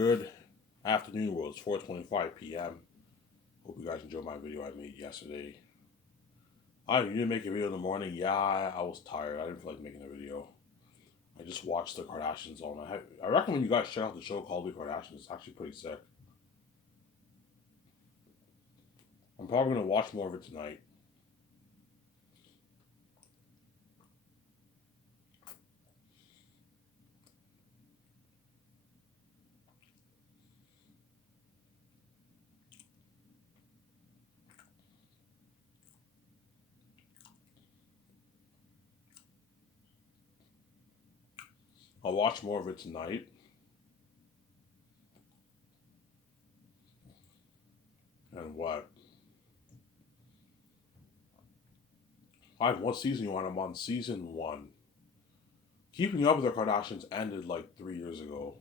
Good afternoon, world. It's 4:25 p.m. Hope you guys enjoyed my video I made yesterday. You didn't make a video in the morning? Yeah, I was tired. I didn't feel like making a video. I just watched the Kardashians all night. I recommend you guys check out the show called The Kardashians. It's actually pretty sick. I'm probably going to watch more of it tonight. I'll watch more of it tonight. And what? What season you want? I'm on season 1. Keeping Up with the Kardashians ended like 3 years ago.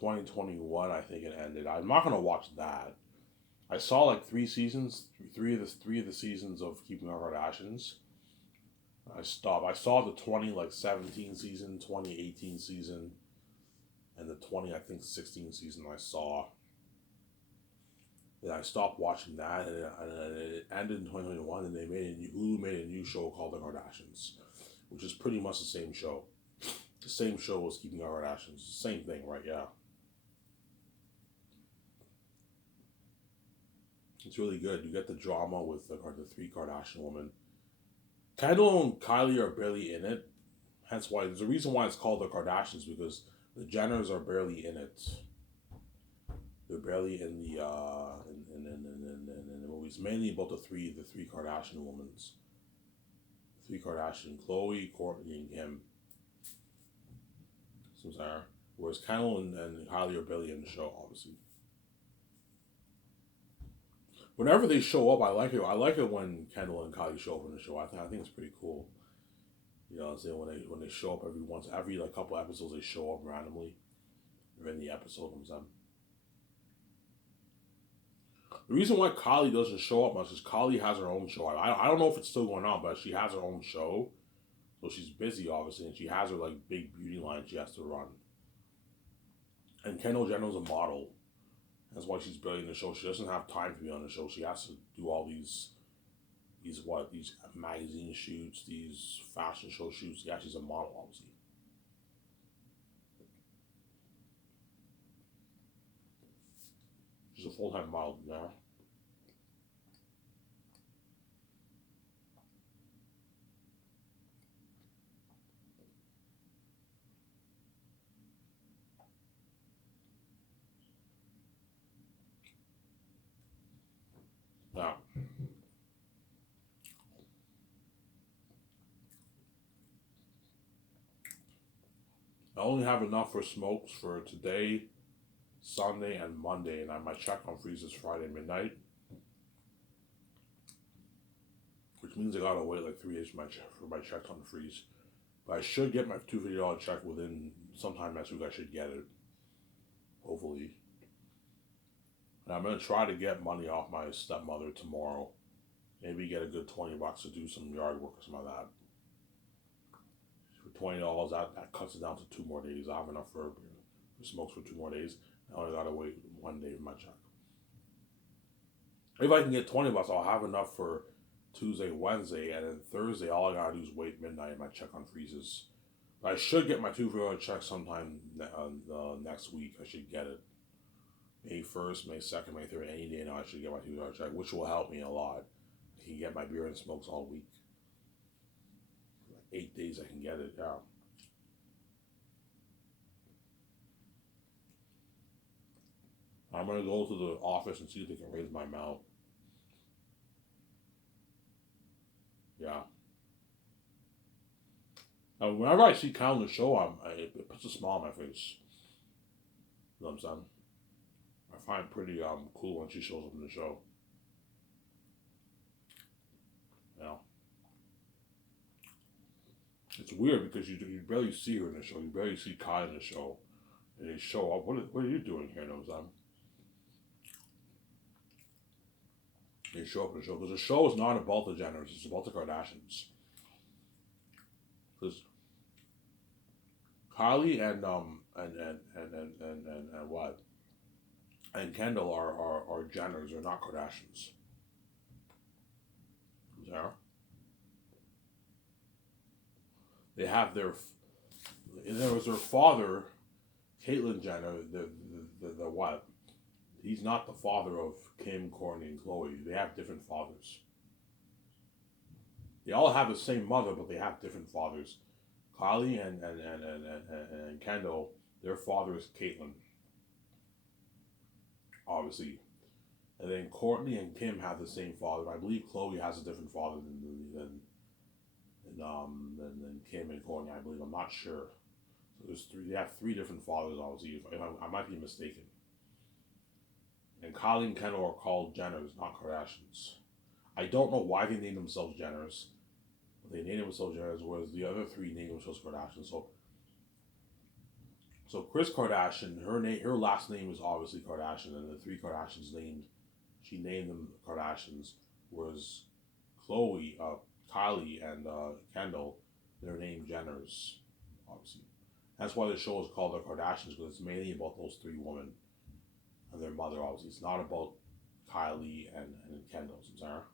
2021, I think it ended. I'm not gonna watch that. I saw like 3 seasons, three of the seasons of Keeping Up with the Kardashians. I stopped. I saw the 2017 season, 2018 season, and the 16 season I saw. Then I stopped watching that, and it ended in 2021. And Hulu made a new show called The Kardashians, which is pretty much the same show. The same show as Keeping Up with the Kardashians. Same thing, right? Yeah. It's really good. You get the drama with the three Kardashian women. Kendall and Kylie are barely in it. Hence why there's a reason why it's called the Kardashians, because the Jenners are barely in it. They're barely in the movies. Mainly about the three Kardashian women. Three Kardashian: Khloe, Kourtney, and Kim. Whereas Kendall and Kylie are barely in the show, obviously. Whenever they show up, I like it. I like it when Kendall and Kylie show up in the show. I think it's pretty cool. You know what I'm saying? When they show up every like couple episodes, they show up randomly. Or in the episode comes on. The reason why Kylie doesn't show up much is Kylie has her own show. I don't know if it's still going on, but she has her own show. So she's busy, obviously, and she has her like big beauty line she has to run. And Kendall Jenner's a model. That's why she's barely in the show. She doesn't have time to be on the show. She has to do all these magazine shoots, these fashion show shoots. Yeah, she's a model, obviously. She's a full-time model now. Now, I only have enough for smokes for today, Sunday, and Monday, and I might check on freezes Friday midnight, which means I gotta wait like 3 days for my checks on the freeze. But I should get my $250 check within sometime next week. I should get it, hopefully. And I'm gonna try to get money off my stepmother tomorrow. Maybe get a good $20 to do some yard work or something like that. For $20, that cuts it down to 2 more days. I have enough for smokes for 2 more days. I only gotta wait 1 day for my check. If I can get $20, I'll have enough for Tuesday, Wednesday, and then Thursday. All I gotta do is wait midnight and my check on freezes. But I should get my $250 check sometime next week. I should get it. May 1st, May 2nd, May 3rd, any day now I should get my $250 check, which will help me a lot. I can get my beer and smokes all week. Like 8 days I can get it, yeah. I'm gonna go to the office and see if they can raise my amount. Yeah. Whenever I see Kyle on the show, it puts a smile on my face. You know what I'm saying? I find it pretty cool when she shows up in the show. You know? It's weird because you barely see her in the show. You barely see Kai in the show. And they show up. What are you doing here? You know what I'm saying? They show up in the show. Because the show is not about the Jenners. It's about the Kardashians. Because Kylie and what? And Kendall are Jenners, are not Kardashians. Sarah? They have there was their father, Caitlyn Jenner, the what? He's not the father of Kim, Kourtney, and Khloe. They have different fathers. They all have the same mother, but they have different fathers. Kylie and Kendall, their father is Caitlyn, obviously. And then Kourtney and Kim have the same father. I believe Khloe has a different father than Kim and Kourtney. I believe. I'm not sure. So there's three. They have three different fathers. Obviously, if I might be mistaken. And Kylie and Kendall are called Jenners, not Kardashians. I don't know why they named themselves Jenners. But they named themselves Jenners, whereas the other three named themselves Kardashians. So Kris Kardashian, her last name is obviously Kardashian, and the three Kardashians she named them Kardashians, whereas Khloe, Kylie, and Kendall, they're named Jenners, obviously. That's why the show is called The Kardashians, because it's mainly about those three women and their mother, obviously. It's not about Kylie and Kendall, Sarah.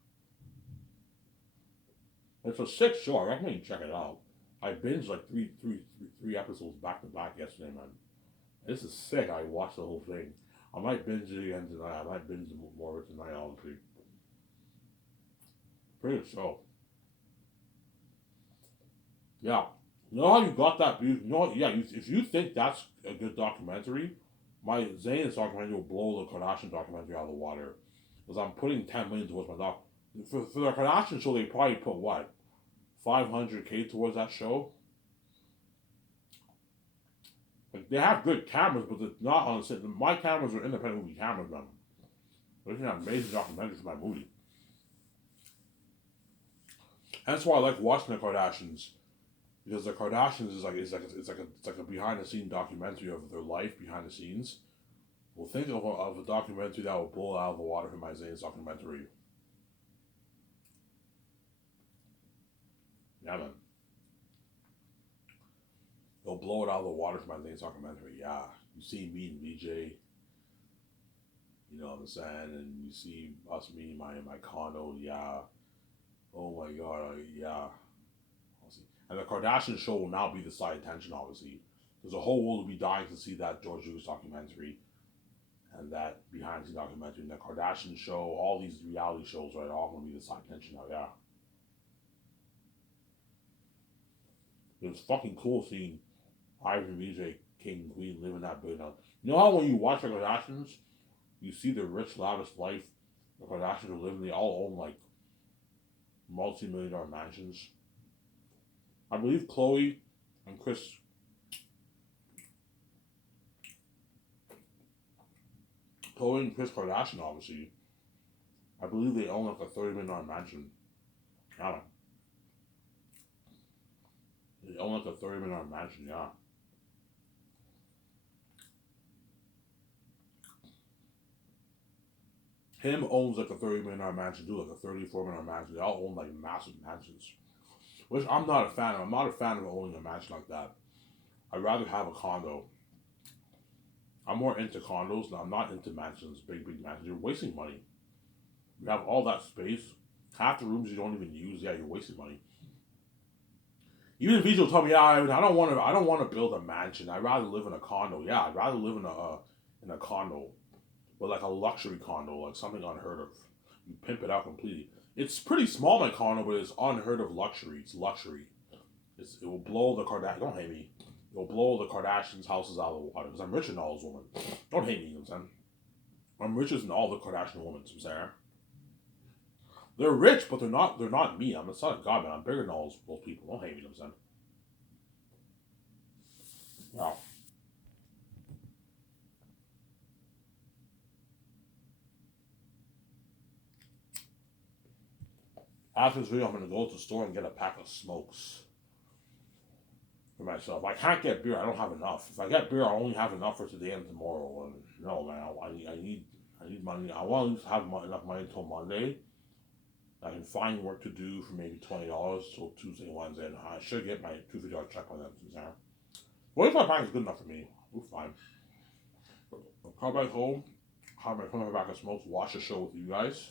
It's a sick show. I recommend you check it out. I binged like three episodes back to back yesterday, man. This is sick. I watched the whole thing. I might binge it again tonight. I might binge more of it tonight, honestly. Pretty good show. Yeah. You know how you got that view? You know what? Yeah, if you think that's a good documentary, my Zayn's documentary will blow the Kardashian documentary out of the water. Because I'm putting 10 million towards my doc. For the Kardashian show, they probably put what? 500K towards that show? Like, they have good cameras, but they're not on the set. My cameras are independent movie cameras, man. They're an amazing documentary for my movie. That's why I like watching the Kardashians, because the Kardashians is like a behind the scenes documentary of their life behind the scenes. Well, think of a documentary that will blow out of the water for my Zayn's documentary. Yeah, man. They'll blow it out of the water for my Zayn's documentary. Yeah, you see me and BJ. You know what I'm saying? And you see us, me, my condo. Yeah. Oh my God. Yeah. And the Kardashian show will now be the side attention, obviously. There's a whole world will be dying to see that George Lucas documentary and that behind the scenes documentary. And the Kardashian show, all these reality shows, right, all going to be the side attention now, yeah. It was fucking cool seeing Ivan, BJ, King, and Queen living that big now. You know how when you watch the Kardashians, you see the rich, lavish life the Kardashians are living, they all own like multi-million-dollar mansions. I believe Khloe and Kris Kardashian, obviously, I believe they own like a $30 million mansion. I don't know. They own like a $30 million mansion, yeah. Him owns like a $30 million mansion, too, like a $34 million mansion. They all own like massive mansions. Which I'm not a fan of. I'm not a fan of owning a mansion like that. I'd rather have a condo. I'm more into condos, and I'm not into mansions, big mansions. You're wasting money. You have all that space. Half the rooms you don't even use. Yeah, you're wasting money. Even if people tell me, yeah, I don't want to build a mansion. I'd rather live in a condo. Yeah, I'd rather live in a condo, but like a luxury condo, like something unheard of. You pimp it out completely. It's pretty small, my condo, but it's unheard of luxury. It's luxury. It will blow the Kardashians. Don't hate me. It will blow the Kardashians' houses out of the water because I'm richer than all those women. Don't hate me, you know what I'm saying? I'm richer than all the Kardashian women, you know what I'm saying? They're rich, but they're not me. I'm the son of God, man. I'm bigger than all those people. Don't hate me, you know what I'm saying? Wow. After this video, I'm going to go to the store and get a pack of smokes for myself. I can't get beer. I don't have enough. If I get beer, I only have enough for today and tomorrow. And no, man, I need money. I want to have enough money until Monday. I can find work to do for maybe $20 till Tuesday, Wednesday, and I should get my $250 check by then. $25 is good enough for me. We're fine. I'll come back home, have my phone back and smokes, watch the show with you guys.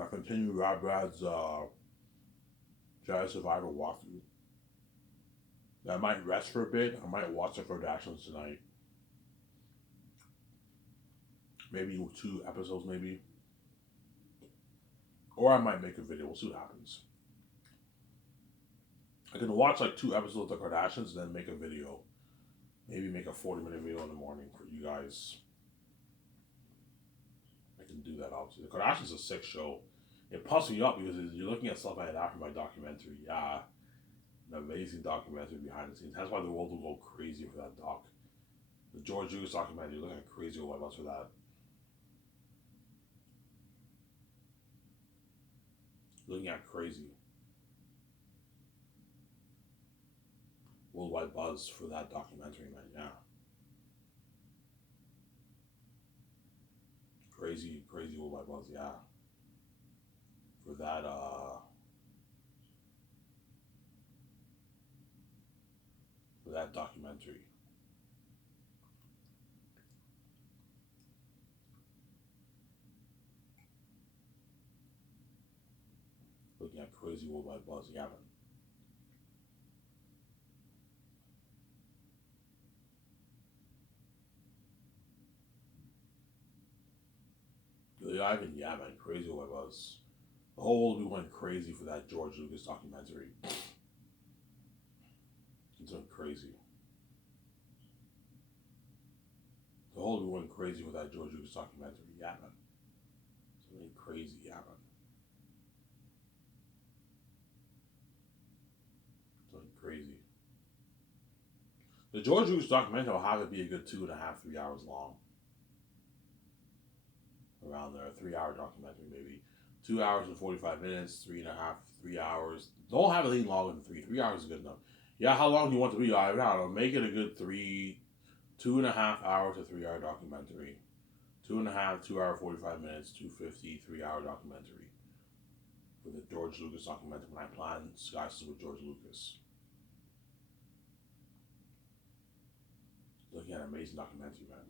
I continue Brad's Jazz Survivor walkthrough. I might rest for a bit. I might watch the Kardashians tonight. Maybe 2 episodes, maybe. Or I might make a video. We'll see what happens. I can watch like 2 episodes of the Kardashians and then make a video. Maybe make a 40-minute video in the morning for you guys. I can do that, obviously. The Kardashians is a sick show. It puffs me up because you're looking at stuff like that from my documentary. Yeah, an amazing documentary behind the scenes. That's why the world will go crazy for that doc. The George Lucas documentary, you're looking at crazy White Bus for that. Looking at crazy. Worldwide buzz for that documentary, man. Yeah. Crazy worldwide buzz, yeah. For that documentary. Looking at crazy worldwide buzz, yeah, man. The Ivan, yeah, man, crazy worldwide buzz. The whole world went crazy for that George Lucas documentary. It's went crazy. The whole world went crazy for that George Lucas documentary, yeah, man. It's went crazy, yeah, man. It's went crazy. The George Lucas documentary will have it be a good 2.5, 3 hours long. Around there, a 3-hour documentary, maybe 2 hours and 45 minutes, 3.5, 3 hours. Don't have anything longer than 3. 3 hours is good enough. Yeah, how long do you want to be? I don't know. Make it a good 2.5 hours to 3-hour documentary. 2.5, 2 hour 45 minutes, 250, 3-hour documentary. For the George Lucas documentary when I planned Skies with George Lucas. Looking at an amazing documentary, man.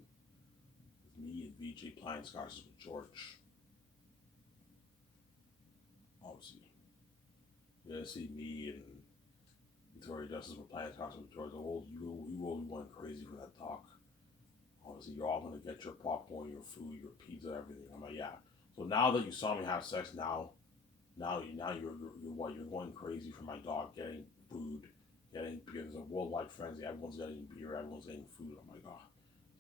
Me and VJ playing Skies with George. Obviously. You're gonna see me and Victoria Justice were playing Skies with George. You will be going crazy for that talk. Obviously, you're all gonna get your popcorn, your food, your pizza, everything. I'm like, yeah. So now that you saw me have sex, now you're going crazy for my dog getting food, getting beer. There's a worldwide frenzy. Everyone's getting beer. Everyone's getting food. Oh my god.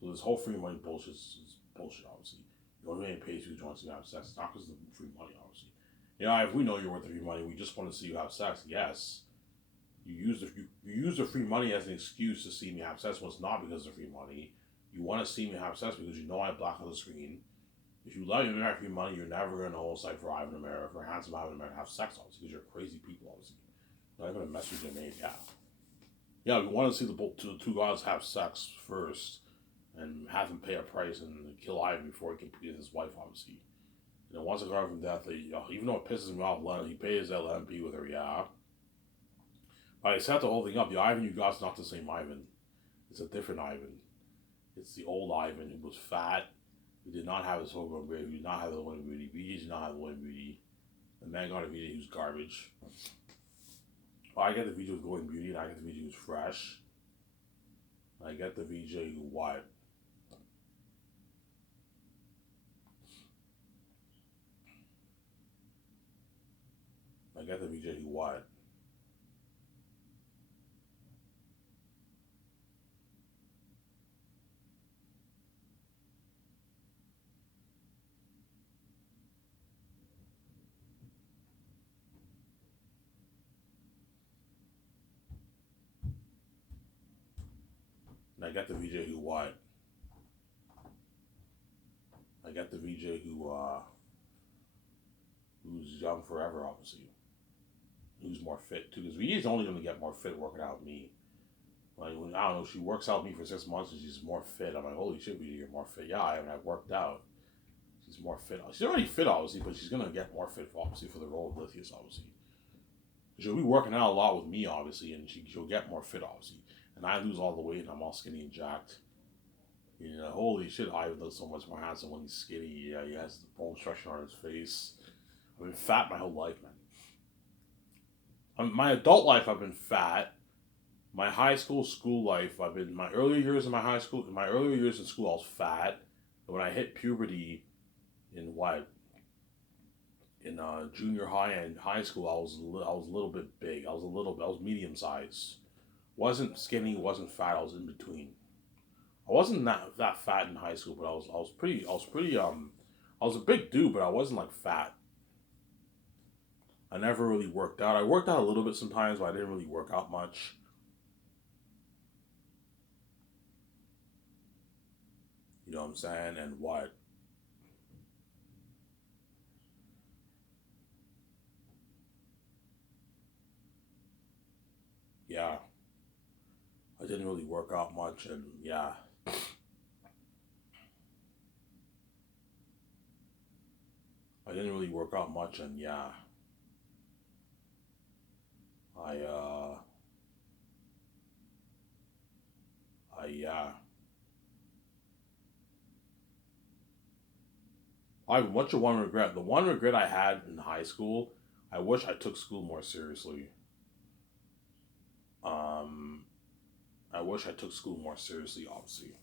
So this whole free money bullshit is bullshit. Obviously, you only pay you joints to have sex. It's not because of the free money. Obviously, if we know you're worth the free money, we just want to see you have sex. Yes. You use the free money as an excuse to see me have sex when it's not because of free money. You want to see me have sex because you know I block on the screen. If you love your free money, you're never going to homosexual for Ivan America, for handsome Ivan America, have sex, obviously, because you're crazy people, obviously. Not even a message you made, yeah. Yeah, we want to see the two gods have sex first and have him pay a price and kill Ivan before he can beat his wife, obviously. And then once a guard from death, even though it pisses me off, he pays that LMP with her, yeah. But I set the whole thing up. The Ivan you got's not the same Ivan. It's a different Ivan. It's the old Ivan who was fat. He did not have his homegrown beard. He did not have the William Beauty. VJ did not have the William Beauty. The man got a VJ who's garbage. Well, I get the VJ who's Golden Beauty, and I get the VJ who's fresh. I get the VJ who what? I get the VJ who what? And I get the VJ who what? I get the VJ who's young forever, obviously. Who's more fit too, because VJ's only going to get more fit working out with me. Like, I don't know, she works out with me for 6 months and she's more fit. I'm like, holy shit, VJ, you're more fit. Yeah, I haven't worked out. She's more fit. She's already fit, obviously, but she's going to get more fit, obviously, for the role of Lithius, obviously. She'll be working out a lot with me, obviously, and she'll get more fit, obviously. And I lose all the weight, and I'm all skinny and jacked. You know, holy shit, Ivan looks so much more handsome when he's skinny. Yeah, he has the bone structure on his face. I've been fat my whole life, man. My adult life, I've been fat. My high school life, I've been my earlier years in my high school. In my earlier years in school, I was fat. And when I hit puberty, in what in junior high and high school, I was a little bit big. I was medium size. Wasn't skinny, wasn't fat. I was in between. I wasn't that fat in high school, but I was a big dude, but I wasn't like fat. I never really worked out. I worked out a little bit sometimes, but I didn't really work out much. You know what I'm saying? And what? Yeah, I didn't really work out much, and yeah, I didn't really work out much, and yeah, I yeah. I have much of one regret. The one regret I had in high school, I wish I took school more seriously. Um, I wish I took school more seriously, obviously.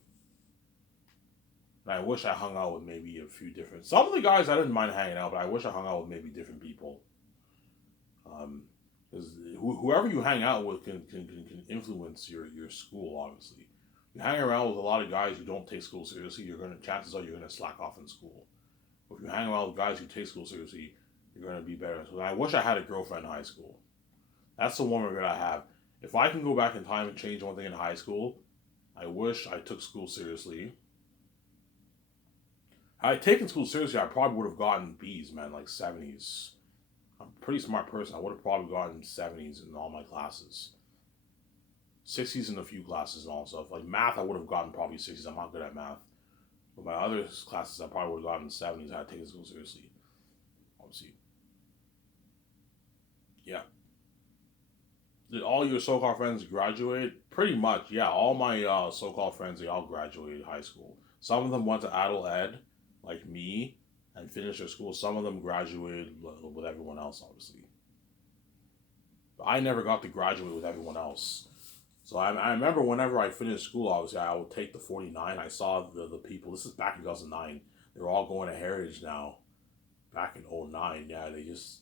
And I wish I hung out with maybe a few different. Some of the guys I didn't mind hanging out, but I wish I hung out with maybe different people. Um, because whoever you hang out with can influence your school. Obviously, you hang around with a lot of guys who don't take school seriously, you're gonna chances are you're gonna slack off in school. But if you hang around with guys who take school seriously, you're gonna be better. So I wish I had a girlfriend in high school. That's the one regret I have. If I can go back in time and change one thing in high school, I wish I took school seriously. Had I taken school seriously, I probably would have gotten B's, man, like 70s. I'm a pretty smart person. I would have probably gotten 70s in all my classes. 60s in a few classes and all stuff. Like math, I would have gotten probably 60s. I'm not good at math. But my other classes, I probably would have gotten 70s had I taken school seriously. Obviously. Yeah. Did all your so-called friends graduate? Pretty much, yeah. All my so-called friends, they all graduated high school. Some of them went to adult ed, like me, and finished their school. Some of them graduated with everyone else, obviously. But I never got to graduate with everyone else. So I remember whenever I finished school, obviously, I would take the 49. I saw the people, this is back in 2009. They're all going to Heritage now. Back in '09, yeah, they just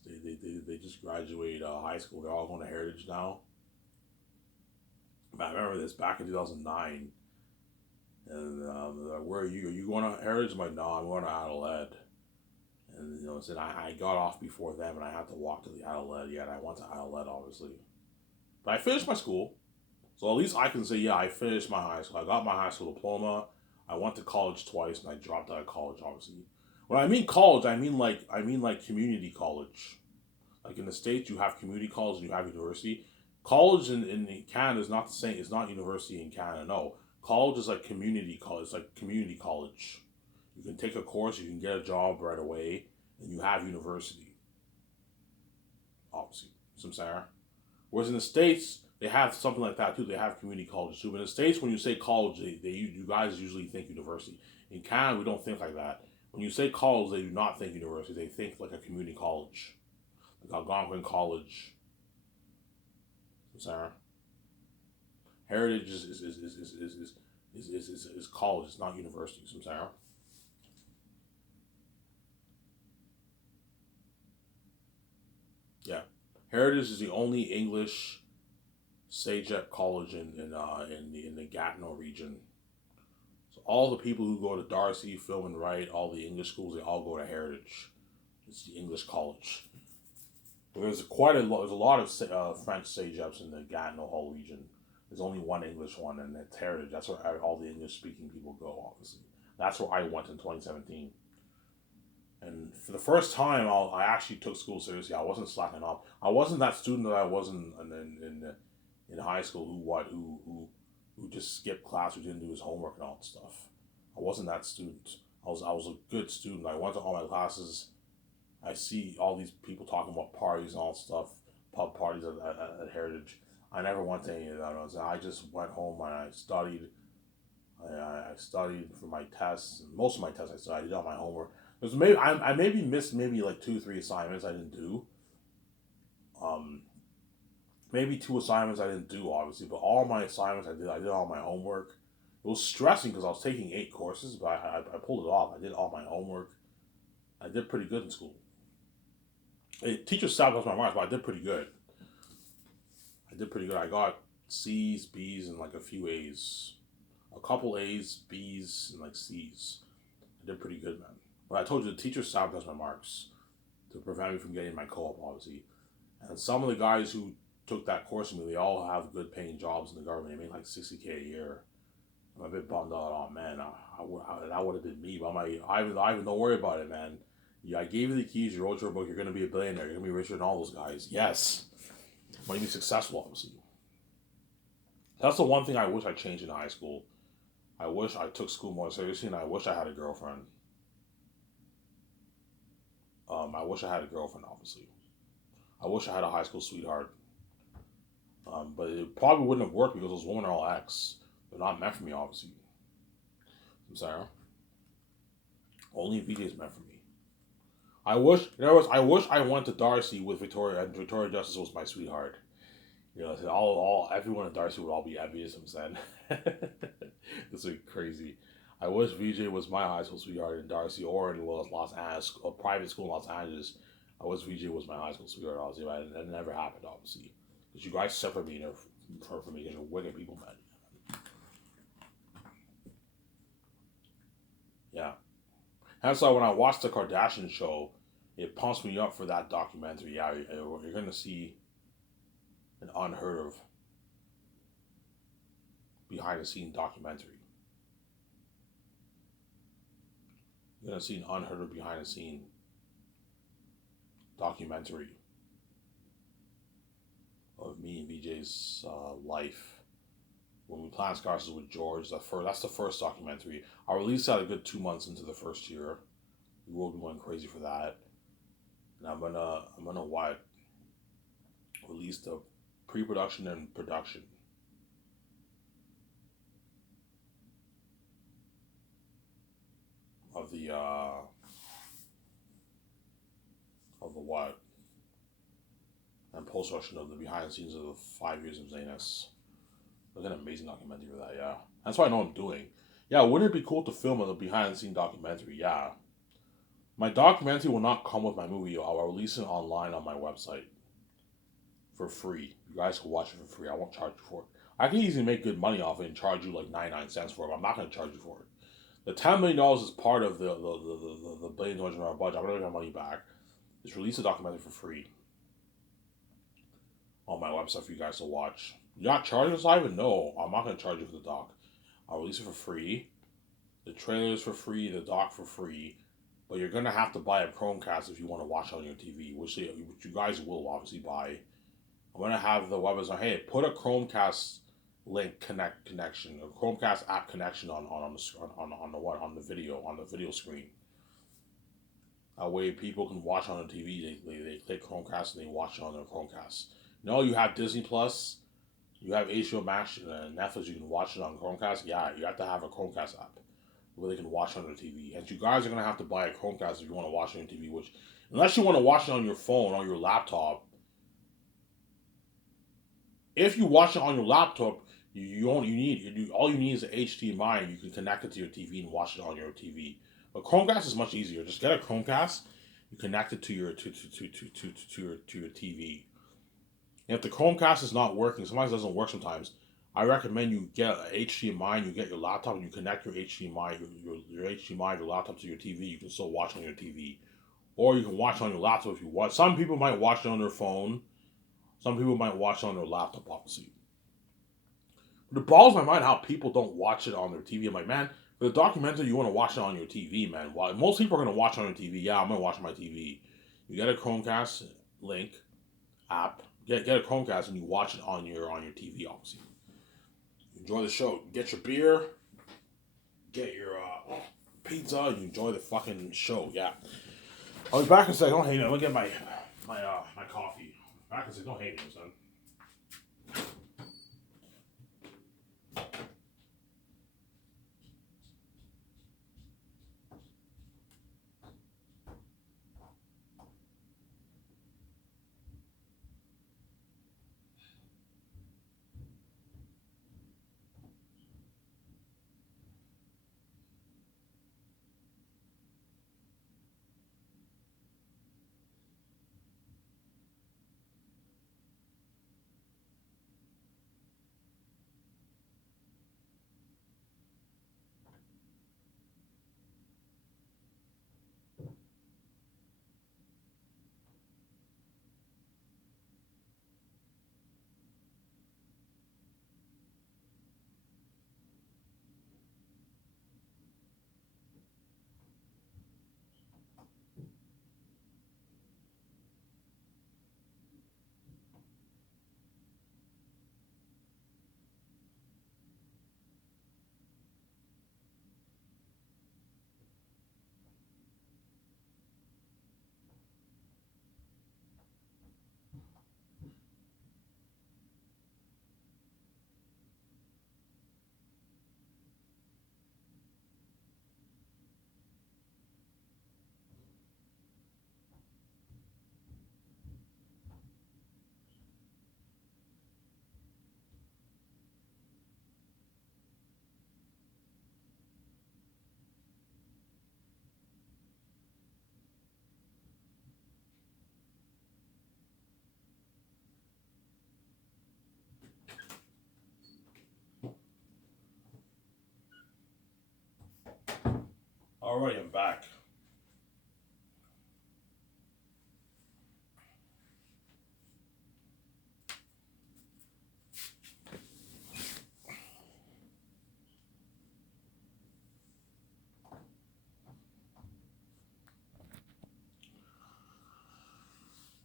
graduated high school. They're all going to Heritage now. I remember this back in 2009. And like, where are you? Are you going to Heritage? I'm like, no, I'm going to Adelaide. And said I got off before them, and I had to walk to the Adelaide. Yeah, and I went to Adelaide, obviously. But I finished my school, so at least I can say, yeah, I finished my high school. I got my high school diploma. I went to college twice, and I dropped out of college, obviously. When I mean college, I mean like community college. Like in the States, you have community college and you have university. College in Canada is not the same. It's not university in Canada. No, college is like community college. It's like community college. You can take a course, you can get a job right away, and you have university. Obviously, some saying. Whereas in the States, they have something like that too. They have community college too. But in the States, when you say college, you guys usually think university. In Canada, we don't think like that. When you say college, they do not think university. They think like a community college, like Algonquin College. Sarah. Heritage is college. It's not university. Sarah. Yeah, Heritage is the only English CEGEP college in the Gatineau region. So all the people who go to Darcy, Film and Wright, all the English schools, they all go to Heritage. It's the English college. There's quite a lot. There's a lot of French CEGEPs in the Gatineau Hall region. There's only one English one, and it's Heritage. That's where all the English speaking people go. Obviously, that's where I went in 2017. And for the first time, I actually took school seriously. I wasn't slacking off. I wasn't that student that I was in high school who just skipped class, who didn't do his homework and all that stuff. I wasn't that student. I was a good student. I went to all my classes. I see all these people talking about parties and all stuff. pub parties at Heritage. I never went to any of those. I just went home and I studied. I studied for my tests. Most of my tests I studied. I did all my homework. There's maybe I maybe missed maybe like 2 3 assignments I didn't do. Um, Maybe 2 assignments I didn't do obviously, but all my assignments I did. I did all my homework. It was stressing because I was taking 8 courses, but I pulled it off. I did all my homework. I did pretty good in school. Teachers sabotaged my marks, but I did pretty good. I did pretty good. I got C's, B's, and like a few A's. A couple A's, B's, and like C's. I did pretty good, man. But I told you the teachers sabotaged my marks to prevent me from getting my co-op, obviously. And some of the guys who took that course with me, they all have good paying jobs in the government. They make like $60K a year. I'm a bit bummed out. Oh man, that would have been me. But I'm like, Ivan, don't worry about it, man. Yeah, I gave you the keys. You wrote your book. You're gonna be a billionaire. You're gonna be richer than all those guys. Yes, I'm gonna be successful, obviously. That's the one thing I wish I changed in high school. I wish I took school more seriously, and I wish I had a girlfriend. I wish I had a girlfriend, obviously. I wish I had a high school sweetheart. But it probably wouldn't have worked because those women are all ex. They're not meant for me, obviously. I'm sorry. Only VJ is meant for me. I wish, in other words, I wish I went to Darcy with Victoria, and Victoria Justice was my sweetheart. You know, everyone in Darcy would all be envious. I'm saying, this would be crazy. I wish VJ was my high school sweetheart in Darcy or in Los Angeles, a private school in Los Angeles. I wish VJ was my high school sweetheart, obviously, but it never happened, obviously. Because you guys separate me from me because you're wicked people, man. Yeah. That's why when I watched the Kardashian show, it pumps me up for that documentary. Yeah, you're going to see an unheard of behind the scene documentary. You're going to see an unheard of behind the scene documentary of me and VJ's life when we planned Scars with George. That's the first documentary. I'll release that a good 2 months into the first year. We will be going crazy for that. And I'm gonna what release the pre-production and production of the what and post-production of the behind the scenes of the 5 years of Zanus. Like an amazing documentary for that, yeah. That's what I know I'm doing. Yeah, wouldn't it be cool to film a behind the scene documentary? Yeah. My documentary will not come with my movie. I'll release it online on my website for free. You guys can watch it for free. I won't charge you for it. I can easily make good money off it and charge you like 99 cents for it, but I'm not going to charge you for it. The $10 million is part of the $1 billion budget. I'm going to get my money back. Just release a documentary for free on my website for you guys to watch. You're not charging us, Ivan? No, I'm not going to charge you for the doc. I'll release it for free. The trailers for free, the doc for free. But you're going to have to buy a Chromecast if you want to watch on your TV, which you guys will obviously buy. I'm going to have the website, hey, put a Chromecast link connection, a Chromecast app connection on the video screen. That way people can watch on the TV. They click Chromecast and they watch it on their Chromecast. No, you have Disney Plus, you have HBO Max and Netflix. You can watch it on Chromecast. Yeah, you have to have a Chromecast app where they can watch on their TV. And you guys are gonna have to buy a Chromecast if you want to watch it on TV. Which, unless you want to watch it on your phone, on your laptop. If you watch it on your laptop, all you need is an HDMI, and you can connect it to your TV and watch it on your TV. But Chromecast is much easier. Just get a Chromecast, you connect it to your TV. And if the Chromecast is not working, sometimes it doesn't work sometimes, I recommend you get an HDMI and you get your laptop and you connect your HDMI, your laptop to your TV. You can still watch on your TV. Or you can watch on your laptop if you want. Some people might watch it on their phone. Some people might watch it on their laptop, obviously. But it boggles my mind how people don't watch it on their TV. I'm like, man, for the documentary, you want to watch it on your TV, man. While most people are going to watch it on their TV, yeah, I'm going to watch it on my TV. You get a Chromecast link app. Get a Chromecast and you watch it on your TV, obviously. Enjoy the show. Get your beer. Get your pizza. And you enjoy the fucking show. Yeah. I'll be back in a second. Don't hate it. I'm gonna get my coffee. I can say, don't hate him, son. Alright, I'm back.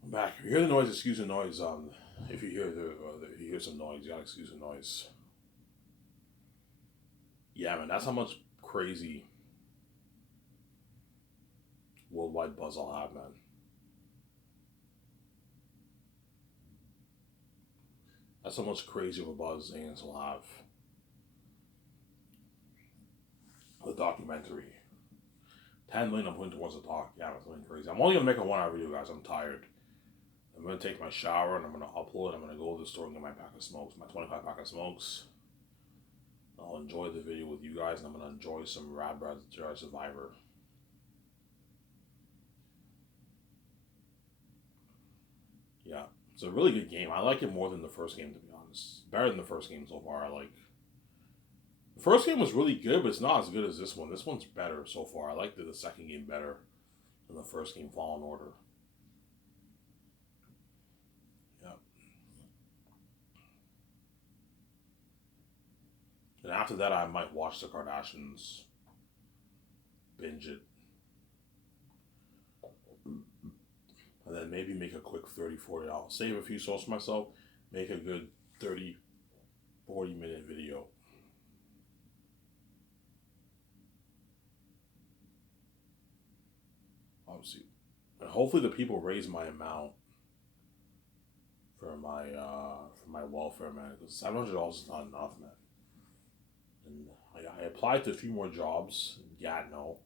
I'm back. If you hear the noise, excuse the noise. If you hear if you hear some noise, you gotta excuse the noise. Yeah, man, that's how much crazy worldwide buzz I'll have, man. That's how much crazy of a buzz Ants will have. The documentary. 10 million I'm putting towards the doc. Yeah, it's going crazy. I'm only gonna make a 1 hour video, guys. I'm tired. I'm gonna take my shower and I'm gonna upload. I'm gonna go to the store and get my pack of smokes, my 25 pack of smokes. I'll enjoy the video with you guys, and I'm gonna enjoy some Radbrad Survivor. Yeah, it's a really good game. I like it more than the first game, to be honest. Better than the first game so far. The first game was really good, but it's not as good as this one. This one's better so far. I like the second game better than the first game, Fallen Order. Yeah. And after that, I might watch the Kardashians, binge it, and then maybe make a quick 30, 40. I'll save a few souls for myself, make a good 30, 40-minute video. Obviously. And hopefully the people raise my amount for my welfare, man, because $700 is not enough, man. And I applied to a few more jobs in Gatineau.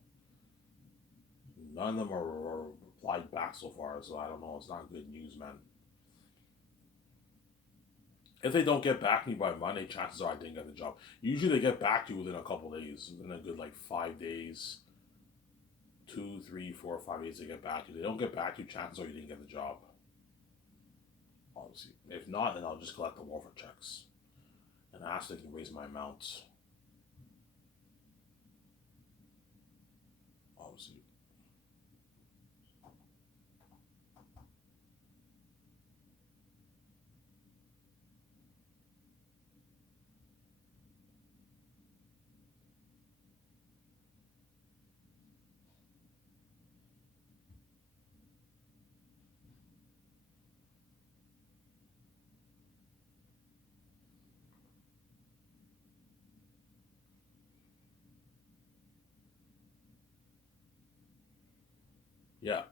None of them are replied back so far, so I don't know. It's not good news, man. If they don't get back to me by Monday, chances are I didn't get the job. Usually they get back to you within a couple days, within a good 5 days, 2, 3, 4, 5 days they get back to you. They don't get back to you, chances are you didn't get the job. Obviously. If not, then I'll just collect the welfare checks and ask if they can raise my amounts. Obviously. Yeah.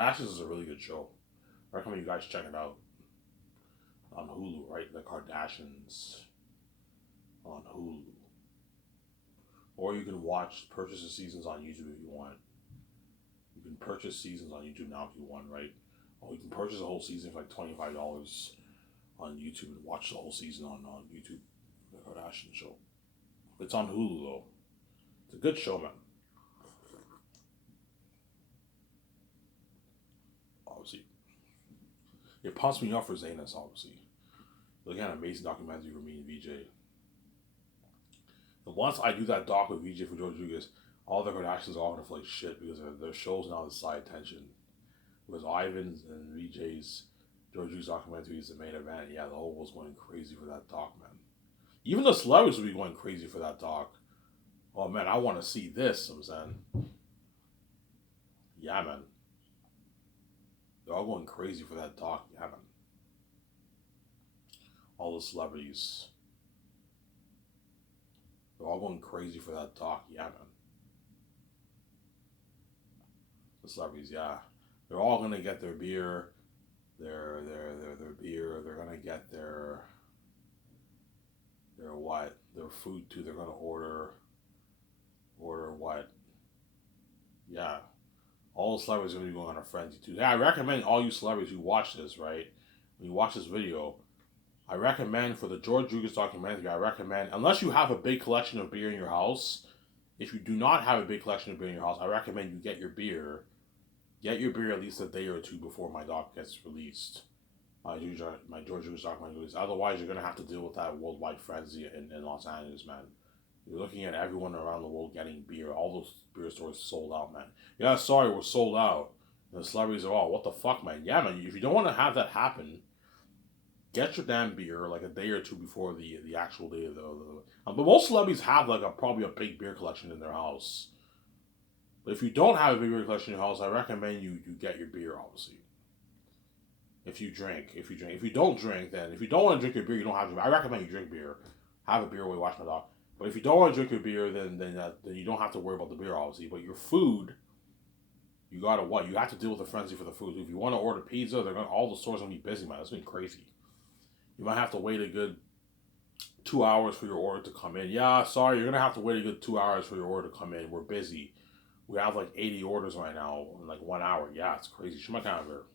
Kardashians is a really good show. I recommend you guys check it out on Hulu, right? The Kardashians on Hulu. Or you can purchase the seasons on YouTube if you want. You can purchase seasons on YouTube now if you want, right? Or you can purchase a whole season for like $25 on YouTube and watch the whole season on YouTube. The Kardashian show. It's on Hulu though. It's a good show, man. Obviously. It pumps me up for Zaynus, obviously. Looking at an amazing documentary for me and VJ. And once I do that doc with VJ for George Lucas, all the Kardashians are all gonna feel like shit because their show's now the side attention. Because Ivan's and VJ's George Lucas documentary is the main event. Yeah, the whole world's going crazy for that doc, man. Even the celebrities will be going crazy for that doc. Oh man, I want to see this, I'm saying. Yeah, man. They're all going crazy for that doc. Yeah, man. All the celebrities. They're all going crazy for that doc. Yeah, man. The celebrities, yeah. They're all going to get their beer. Their beer. They're going to get their what? Their food too. They're going to order what? Yeah. All the celebrities are going to be going on a frenzy too. Yeah, I recommend all you celebrities who watch this, right? When you watch this video, I recommend for the George Lucas documentary, unless you have a big collection of beer in your house, if you do not have a big collection of beer in your house, I recommend you get your beer. Get your beer at least a day or two before my doc gets released. My George Lucas documentary. Otherwise, you're going to have to deal with that worldwide frenzy in Los Angeles, man. You're looking at everyone around the world getting beer. All those beer stores sold out, man. Yeah, sorry, we're sold out. And the celebrities are all, what the fuck, man? Yeah, man, if you don't want to have that happen, get your damn beer like a day or two before the actual day of the but most celebrities have like probably a big beer collection in their house. But if you don't have a big beer collection in your house, I recommend you get your beer, obviously. If you drink. If you don't drink, then if you don't want to drink your beer, you don't have to. I recommend you drink beer. Have a beer while you watch my dog. But if you don't want to drink your beer, then you don't have to worry about the beer, obviously. But your food, you gotta what? You have to deal with the frenzy for the food. If you want to order pizza, all the stores gonna be busy, man. It's been crazy. You might have to wait a good 2 hours for your order to come in. Yeah, sorry, you're gonna have to wait a good 2 hours for your order to come in. We're busy. We have like 80 orders right now in like 1 hour. Yeah, it's crazy. Show my calendar.